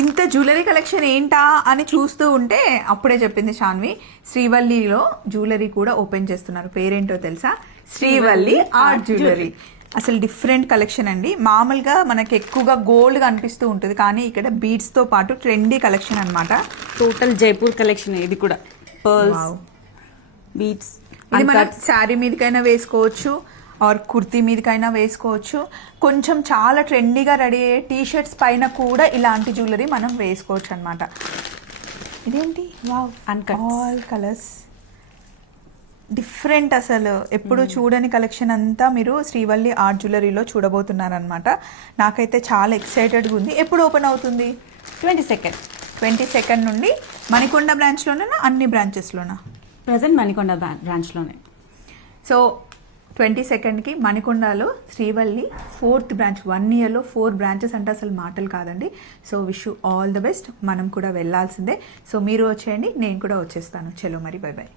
ఇంత jewellery collection ఏంటా అని చూస్తూ ఉంటే అప్పుడే చెప్పింది శాన్వి, శ్రీవల్లిలో జ్యువెలరీ కూడా ఓపెన్ చేస్తున్నారు. పేరేంటో తెలుసా? Srivalli art jewellery. అసలు డిఫరెంట్ కలెక్షన్ అండి. మామూలుగా మనకి ఎక్కువగా గోల్డ్ కనిపిస్తూ ఉంటుంది, కానీ ఇక్కడ బీడ్స్తో పాటు ట్రెండీ కలెక్షన్ అనమాట. టోటల్ జైపూర్ కలెక్షన్ ఇది కూడా. Pearls, beads. ఇది మనం శారీ మీదకైనా వేసుకోవచ్చు, ఆర్ కుర్తీ మీదకైనా వేసుకోవచ్చు. కొంచెం చాలా ట్రెండీగా రెడీ అయ్యే టీ షర్ట్స్ పైన కూడా ఇలాంటి జ్యువెలరీ మనం వేసుకోవచ్చు అనమాట. ఇదేంటి? Wow, all colours different. అసలు ఎప్పుడు చూడని కలెక్షన్ అంతా మీరు శ్రీవల్లి ఆర్ట్ జ్యువెలరీలో చూడబోతున్నారనమాట. నాకైతే చాలా ఎక్సైటెడ్గా ఉంది. ఎప్పుడు ఓపెన్ అవుతుంది? 22 నుండి. మణికొండ బ్రాంచ్లోనా, అన్ని బ్రాంచెస్లోనా? ప్రజెంట్ మణికొండ బ్రాంచ్లోనే. సో 22కి మణికొండలో శ్రీవల్లి 4th బ్రాంచ్. 1 yearలో 4 బ్రాంచెస్ అంటే అసలు మాటలు కాదండి. So wish you all the best. మనం కూడా వెళ్ళాల్సిందే. సో మీరు వచ్చేయండి, నేను కూడా వచ్చేస్తాను. చలో మరి, బై బై.